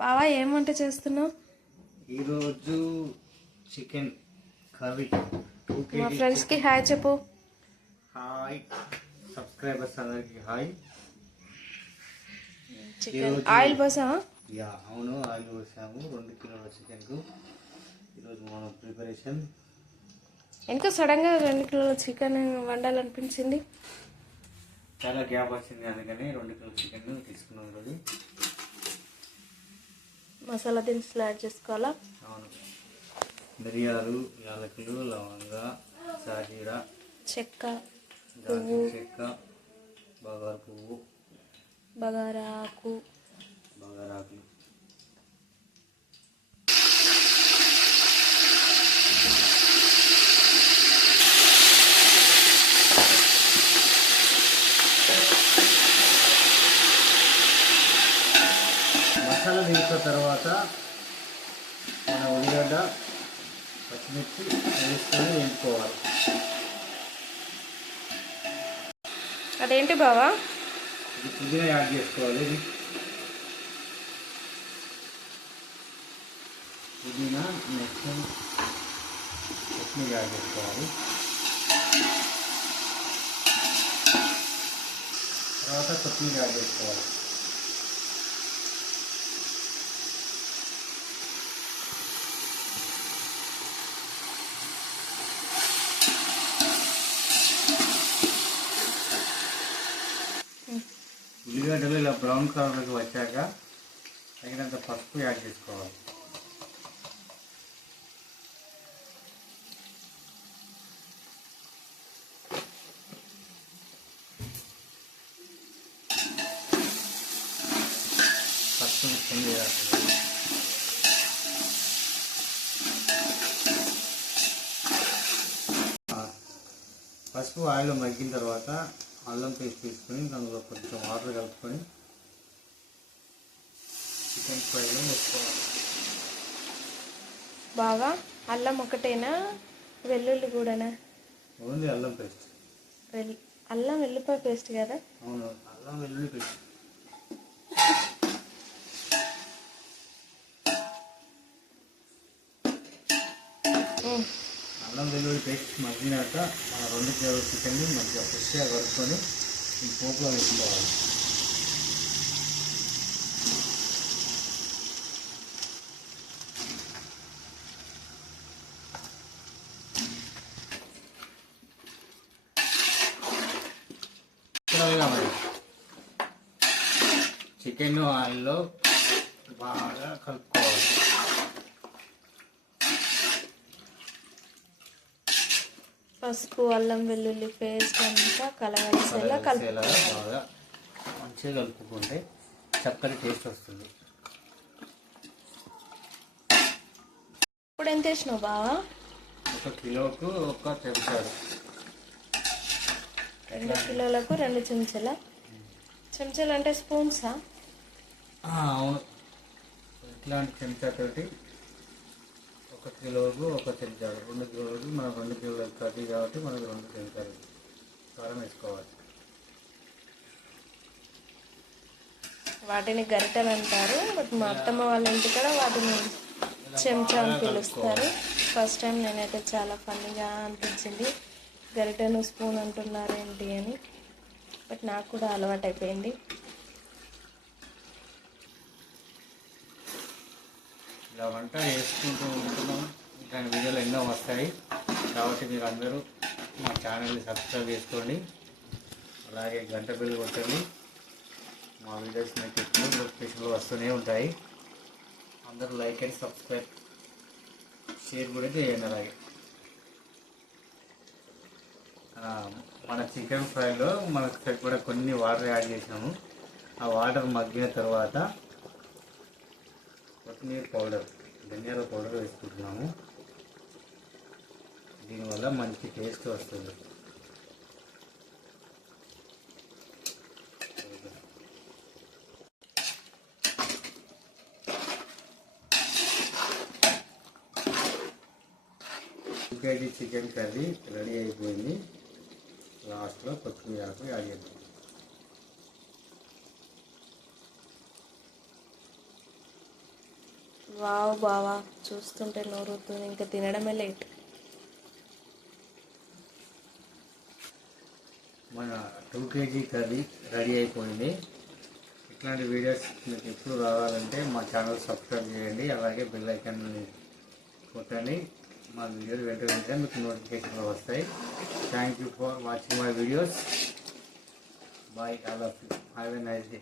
బావా ఏం వంట చేస్తున్నావు? ఈరోజు చికెన్ కర్రీ. మా ఫ్రెండ్స్కి హాయ్ చెప్పు. హాయ్ సబ్స్క్రైబర్స్ అందరికి హాయ్. చికెన్ ఆయిల్ పోసా? అవును, ఆయిల్ పోసాము 2 కిలోల చికెన్కు. ఈరోజు మనం ప్రిపరేషన్. ఎందుకు సడన్గా 2 కిలోల చికెన్ వండాలనిపించింది? చాలా గ్యాప్ వచ్చింది, అందుకని 2 కిలోల చికెన్ తీసుకున్నాం ఈరోజు. మసాలా దినుసులు యాడ్ చేసుకోవాలా? అవును, మిరియాలు, యాలకులు, లవంగ, సాజీరా, చెక్క, దాల్చిన చెక్క, బగారు పువ్వు, బగారాకు, బగారాకులు. మసాలా వేసిన తర్వాత మన ఉల్లిగడ్డ, పచ్చిమిర్చి వేసుకొని వేయించుకోవాలి. అదేంటి బావా? ఇది పుదీనా యాడ్ చేసుకోవాలి. ఇది పుదీనా, నెక్స్ట్ కొత్తిమీర యాడ్ చేసుకోవాలి. తర్వాత కొత్తిమీర యాడ్ చేసుకోవాలి. ఉల్లిగడ్డలు ఇలా బ్రౌన్ కలర్లోకి వచ్చాక తగినంత పసుపు యాడ్ చేసుకోవాలి. పసుపు మిక్స్ చేయాలి. పసుపు ఆయిల్ మగ్గిన తర్వాత అల్లం పేస్ట్ తీసుకొని దానిలో కొంచెం వాటర్ కలుపుకొని చికెన్ ఫ్రైలో వేసుకోవాలి. బాగా అల్లం ఒకటేనా, వెల్లుల్లి కూడానా? ఓన్లీ అల్లం పేస్ట్. అల్లం వెల్లుల్లిపాయ పేస్ట్ కదా? అవును, అల్లం వెల్లుల్లి పేస్ట్. అల్లం వెల్లుల్లి పేస్ట్ మగ్గినాక మన 2 కిలోల చికెన్ని మంచిగా ఫ్రెష్గా కలుపుకొని ఈ పోపులో వేసుకోవాలి. చికెన్ ఆయిల్లో బాగా కలుపుకోవాలి. పసుపు, అల్లం వెల్లుల్లి పేస్ట్ అంతా కలగలిసేలా బాగా మంచిగా కలుపుకుంటే చక్కటి టేస్ట్ వస్తుంది. ఇప్పుడు ఎంత వేసినావు బావా? 1 కిలోకు 1 చెంచాడు. 2 కిలోలకు 2 చెంచాలా? చెంచాలు అంటే స్పూన్సా? అవును, ఇట్లాంటి చెంచాతోటి 1 కిలోకు 1 చెంచాడు. 2 కిలోలకు మనం 2 కిలోల కర్రీ కాబట్టి మనకు 2 చెంచాలు కారం వేసుకోవాలి. వాటిని గరిటెలు అంటారు, బట్ మా అత్తమ్మ వాళ్ళ ఇంటికాడ వాటిని చెంచా అని పిలుస్తారు. ఫస్ట్ టైం నేనైతే చాలా ఫన్నీగా అనిపించింది, గరిటెను స్పూన్ అంటున్నారు ఏంటి అని. బట్ నాకు కూడా అలవాటు అయిపోయింది. ఇలా వంట చేసుకుంటూ ఉంటున్నాం, ఇట్లాంటి వీడియోలు ఎన్నో వస్తాయి కాబట్టి మీరు అందరూ మా ఛానల్ని సబ్స్క్రైబ్ చేసుకోండి, అలాగే గంట బిల్లు కొట్టండి. మా వీడియోస్ మీకు ఎప్పుడు నోటిఫికేషన్లు వస్తూనే ఉంటాయి. అందరూ లైక్ అండ్ సబ్స్క్రైబ్, షేర్ కూడా చేయండి. అలాగే మన చికెన్ ఫ్రైలో మనకు సరిపడా కొన్ని వాటర్ యాడ్ చేసినాము. ఆ వాటర్ మగ్గిన తర్వాత కొత్తిమీర పౌడర్, ధనియాల పౌడర్ వేసుకుంటున్నాము. దీనివల్ల మంచి టేస్ట్ వస్తుంది. కేజీ చికెన్ కర్రీ రెడీ అయిపోయింది. లాస్ట్లో కొత్తిమీర ఆకు యాడ్ చేద్దాం. వావ్ బావా, చూస్తుంటే నోరుతుంది, ఇంకా తినడమే లేట్. మన 2 kg కర్రీ రెడీ అయిపోయింది. ఇట్లాంటి వీడియోస్ మీకు ఎప్పుడు రావాలంటే మా ఛానల్ సబ్స్క్రైబ్ చేయండి, అలాగే బెల్ ఐకాన్ కొట్టండి. మా వీడియోలు వెంటనే మీకు నోటిఫికేషన్లు వస్తాయి. Thank you for watching my videos. Bye, all of you. Have a nice day.